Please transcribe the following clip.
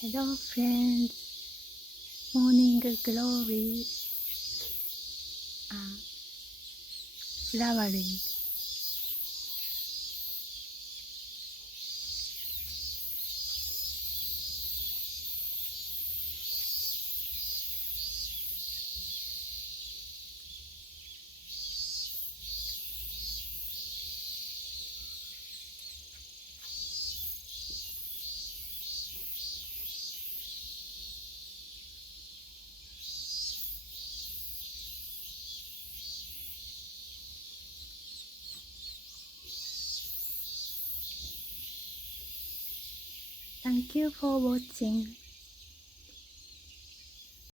Hello friends, morning glory, uh, flowering. Thank you for watching.